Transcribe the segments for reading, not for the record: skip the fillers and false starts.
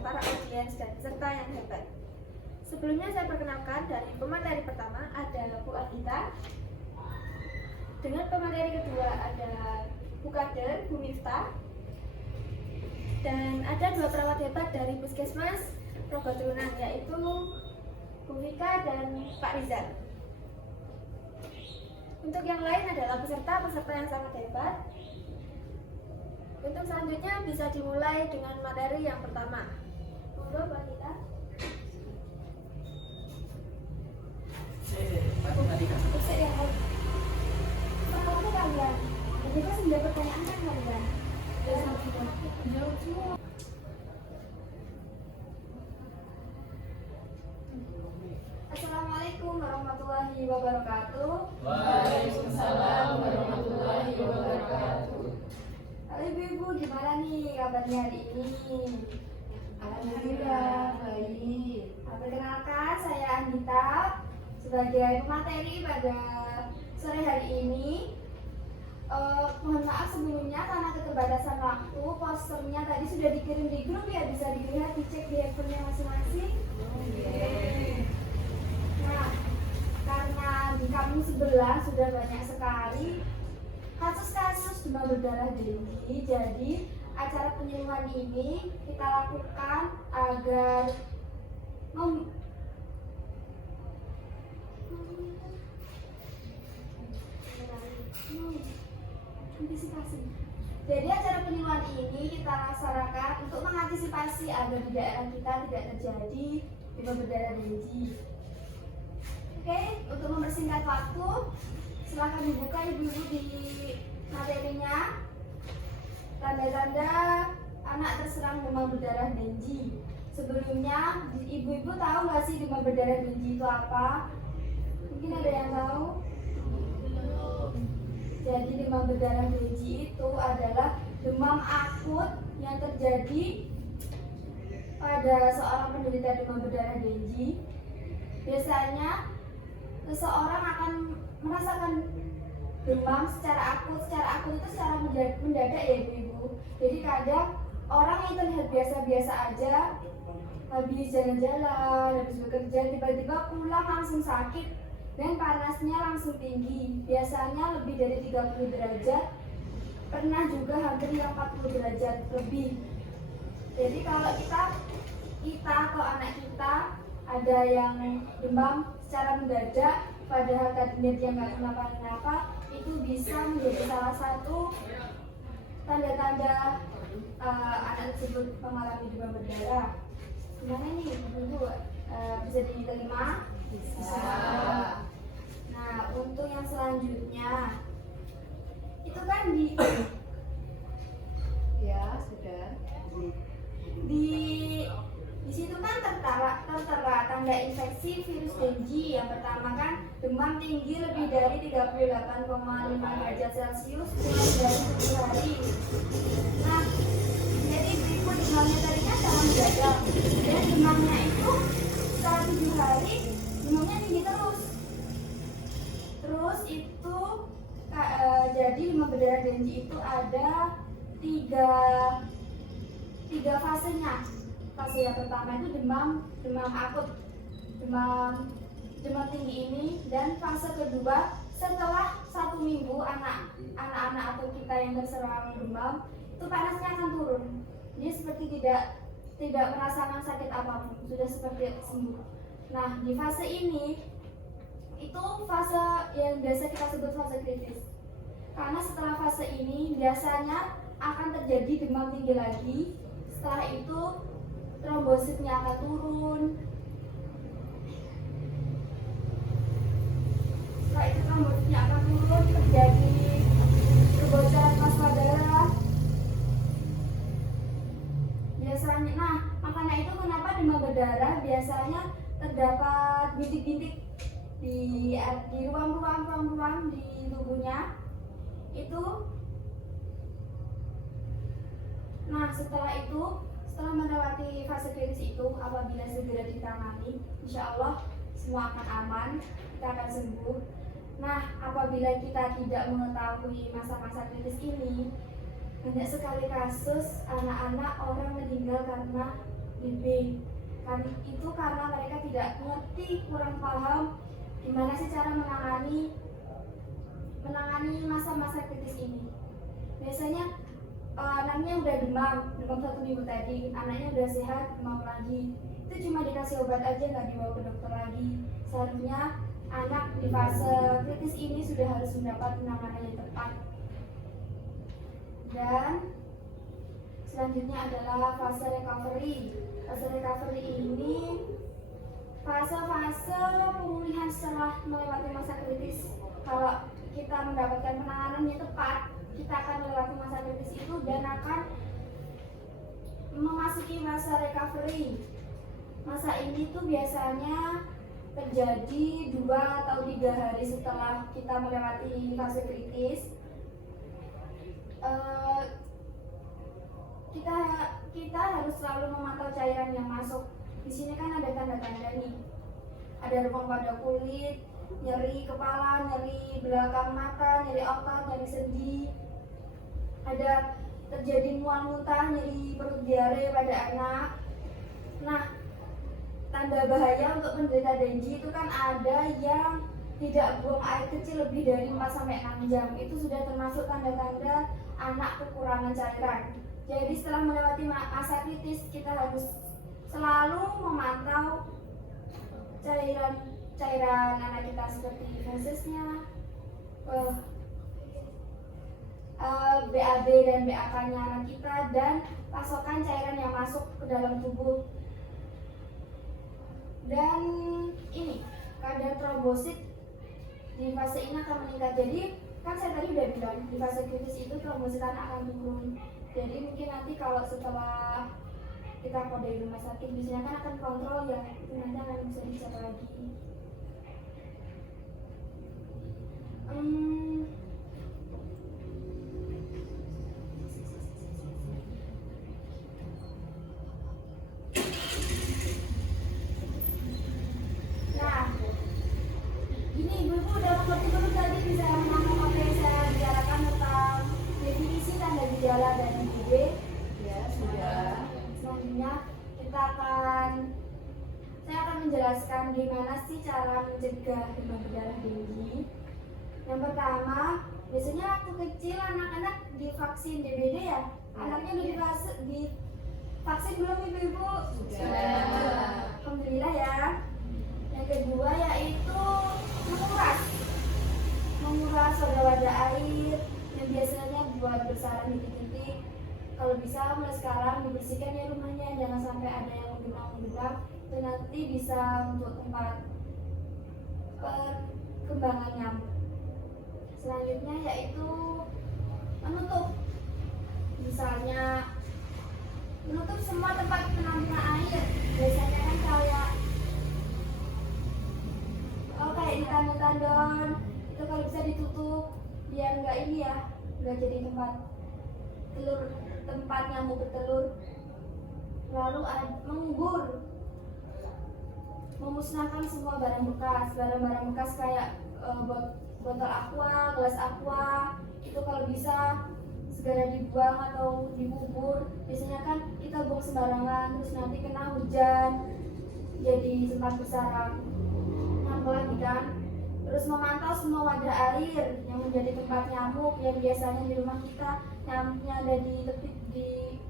para audiens dan peserta yang hebat. Sebelumnya saya perkenalkan dari pemateri pertama ada Bu Anita. Dengan pemateri kedua ada Bu Kader, Bu Miftah. Dan ada dua perawat hebat dari Puskesmas Rogoturunan, yaitu Bu Vika dan Pak Rizal. Untuk yang lain adalah peserta yang sangat hebat. Untuk selanjutnya bisa dimulai dengan materi yang pertama. Monggo Bu Anita. Pertama kalian, jadi kan sudah pertanyaan kan kalian? Jawab semua. Assalamualaikum warahmatullahi wabarakatuh. Waalaikumsalam warahmatullahi wabarakatuh. Halo ibu-ibu, gimana nih kabarnya hari ini? Alhamdulillah baik. Perkenalkan, saya Anita sebagai pemateri pada sore hari ini. Mohon maaf sebelumnya karena keterbatasan waktu, posternya tadi sudah dikirim di grup ya, bisa dilihat, dicek di handphonenya masing-masing. Nah, karena di kampung sebelah sudah banyak sekali kasus-kasus demam berdarah denggi, jadi acara penyuluhan ini kita lakukan agar antisipasi. Jadi acara penyuluhan ini kita laksanakan untuk mengantisipasi agar di daerah kita tidak terjadi demam berdarah denggi. Oke, untuk mempersingkat waktu, silakan dibuka ibu-ibu di materinya. Tanda-tanda anak terserang demam berdarah denggi. Sebelumnya, ibu-ibu tahu nggak sih demam berdarah denggi itu apa? Mungkin ada yang tahu? Jadi demam berdarah denggi itu adalah demam akut yang terjadi pada seorang penderita demam berdarah denggi. Biasanya seseorang akan merasakan demam secara akut itu secara mendadak ya ibu-ibu. Jadi kadang orang yang terlihat biasa-biasa aja, habis jalan-jalan, habis bekerja, tiba-tiba pulang langsung sakit dan panasnya langsung tinggi, biasanya lebih dari 30 derajat, pernah juga hampir 40 derajat lebih. Jadi kalau kita atau anak kita ada yang demam secara mendadak padahal tadinya dia nggak kenapa-kenapa, itu bisa menjadi salah satu tanda-tanda anak tersebut mengalami demam berdarah. Gimana nih ibu-ibu, bisa diterima? Bisa. Nah, untuk yang selanjutnya itu kan Ya, sudah. di situ kan tertera tanda infeksi virus denggi. Yang pertama kan demam tinggi lebih dari 38,5 derajat Celcius kurang dari 7 hari. Nah, jadi ibu demamnya tadi kan sangat mendadak dan demamnya itu setelah 7 hari demamnya tinggi terus. Terus itu jadi demam berdarah denggi itu ada tiga fasenya. Fase yang pertama itu demam akut, demam tinggi ini, dan fase kedua setelah 1 minggu anak-anak atau kita yang terserang demam itu panasnya akan turun. Dia seperti tidak merasakan sakit apapun, sudah seperti sembuh. Nah, di fase ini itu fase yang biasa kita sebut fase kritis. Karena setelah fase ini biasanya akan terjadi demam tinggi lagi. Setelah itu trombositnya akan turun. Setelah itu trombositnya akan turun, terjadi kebocoran plasma darah. Biasanya, nah makanya itu kenapa demam berdarah biasanya terdapat bintik-bintik di ruang-ruang di tubuhnya itu. Nah, setelah melewati fase kritis itu, apabila segera ditangani, insya Allah semua akan aman, kita akan sembuh. Nah, apabila kita tidak mengetahui masa-masa kritis ini, banyak sekali kasus anak-anak orang meninggal karena di B. Kan itu karena mereka tidak ngerti, kurang paham gimana sih cara menangani masa-masa kritis ini. Biasanya anaknya udah demam 1 minggu tadi, anaknya udah sehat, demam lagi, itu cuma dikasih obat aja, nggak dibawa ke dokter lagi. Seharusnya anak di fase kritis ini sudah harus mendapat penanganan yang tepat. Dan selanjutnya adalah fase recovery. Fase recovery ini fase-fase pemulihan setelah melewati masa kritis. Kalau kita mendapatkan penanganan yang tepat, kita akan melewati masa kritis itu dan akan memasuki masa recovery. Masa ini tuh biasanya terjadi 2 atau 3 hari setelah kita melewati fase kritis. Kita harus selalu memantau cairan yang masuk. Di sini kan ada tanda-tanda nih. Ada remang pada kulit, nyeri kepala, nyeri belakang mata, nyeri otot, nyeri sendi. Ada terjadi mual muntah, nyeri perut, diare pada anak. Nah, tanda bahaya untuk penderita dengue itu kan ada yang tidak buang air kecil lebih dari 4-6 jam. Itu sudah termasuk tanda-tanda anak kekurangan cairan. Jadi setelah melewati masa kritis, kita harus selalu memantau cairan anak kita seperti fesesnya, BAB dan BAK-nya anak kita, dan pasokan cairan yang masuk ke dalam tubuh. Dan ini kadar trombosit di fase ini akan meningkat. Jadi kan saya tadi udah bilang di fase kritis itu trombosit anak akan turun. Jadi mungkin nanti kalau setelah kita keluar dari rumah sakit biasanya kan akan kontrol ya, itu nanti akan bisa dicek lagi. Nah, gini ibu-ibu udah mengerti belum tadi, bisa menangkap apa yang saya bicarakan tentang definisi tanda gejala dan IgG? Ya, sudah. Selanjutnya saya akan menjelaskan gimana sih cara mencegah demam berdarah dengue. Yang pertama, biasanya waktu kecil anak-anak divaksin DBD ya. Anaknya udah divaksin belum ibu-ibu? Sudah. Alhamdulillah ya. Yang kedua yaitu menguras soda wadah air yang biasanya buat bersarang di titik-titik. Kalau bisa mulai sekarang dibersihkan ya rumahnya, jangan sampai ada yang menggenang-genang. Itu nanti bisa untuk tempat perkembangan nyamuk. Selanjutnya yaitu menutup, misalnya menutup semua tempat penampungan air. Biasanya kan kayak di tandon-tandon itu kalau bisa ditutup biar nggak jadi tempat nyamuk bertelur. Lalu mengubur, memusnahkan semua barang bekas kayak botol aqua, gelas aqua, itu kalau bisa segera dibuang atau dikubur. Biasanya kan kita buang sembarangan, terus nanti kena hujan jadi tempat bersarang nyamuk lagi kan. Terus memantau semua wadah air yang menjadi tempat nyamuk, yang biasanya di rumah kita nyamuknya ada di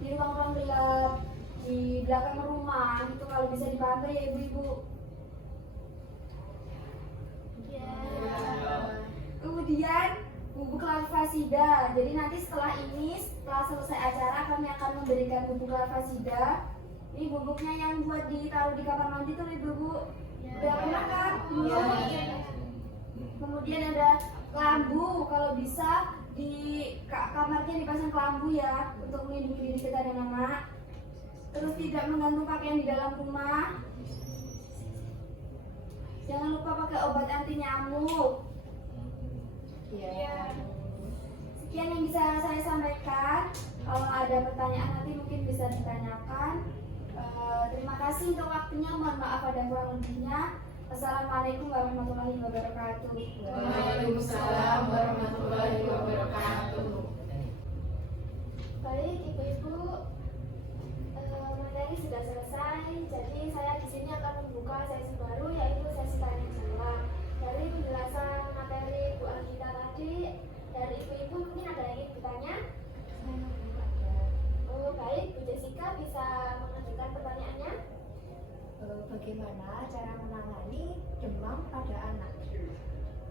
ruang-ruang gelap, di belakang rumah, itu kalau bisa dipantau ya ibu-ibu. Kemudian bubuk larvasida. Jadi nanti setelah selesai acara kami akan memberikan bubuk larvasida. Ini bubuknya yang buat ditaruh di kamar mandi tuh ibu-ibu. Udah pernah kan? Kemudian ada kelambu, kalau bisa di kamarnya dipasang kelambu ya, untuk melindungi diri kita dan anak. Terus tidak menggantung pakaian di dalam rumah. Jangan lupa pakai obat anti nyamuk. Iya. Sekian yang bisa saya sampaikan. Kalau ada pertanyaan nanti mungkin bisa ditanyakan. Terima kasih untuk waktunya. Mohon maaf ada kurang lebihnya. Assalamualaikum warahmatullahi wabarakatuh. Waalaikumsalam warahmatullahi wabarakatuh. Baik ibu-ibu, materi sudah selesai, jadi saya di sini akan membuka sesi baru yaitu sesi tanya jawab. Dari penjelasan materi Bu Agita tadi, dari ibu-ibu mungkin ada yang ingin bertanya? Oh baik, Bu Jessica bisa mengajukan pertanyaannya? Bagaimana cara menangani demam pada anak?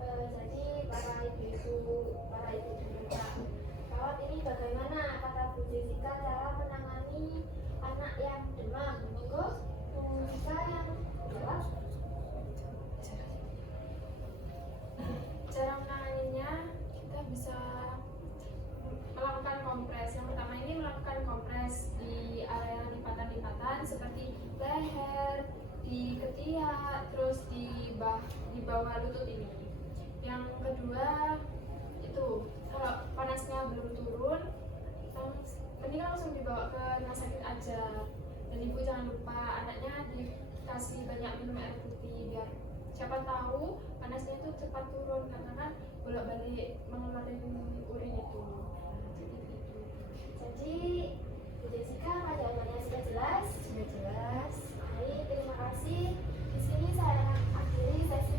Jadi para ibu-ibu juga jawab ini bagaimana kata Bu Jessica cara menangani anak yang demam. Monggo Bu Jessica yang jawab. Cara menanganinya kita bisa melakukan kompres. Yang pertama ini melakukan kompres di area lipatan-lipatan seperti leher, di ketiak, terus di bawah lutut ini. Yang kedua itu kalau panasnya belum turun, mending langsung dibawa ke rumah sakit aja. Dan ibu jangan lupa anaknya dikasih banyak minum air putih biar siapa tahu panasnya itu cepat turun karena kan bolak-balik mengeluarkan urin itu. Jadi Bu Jessica apa jawabannya sudah jelas? Sudah jelas. Baik, terima kasih. Di sini saya akan akhiri sesi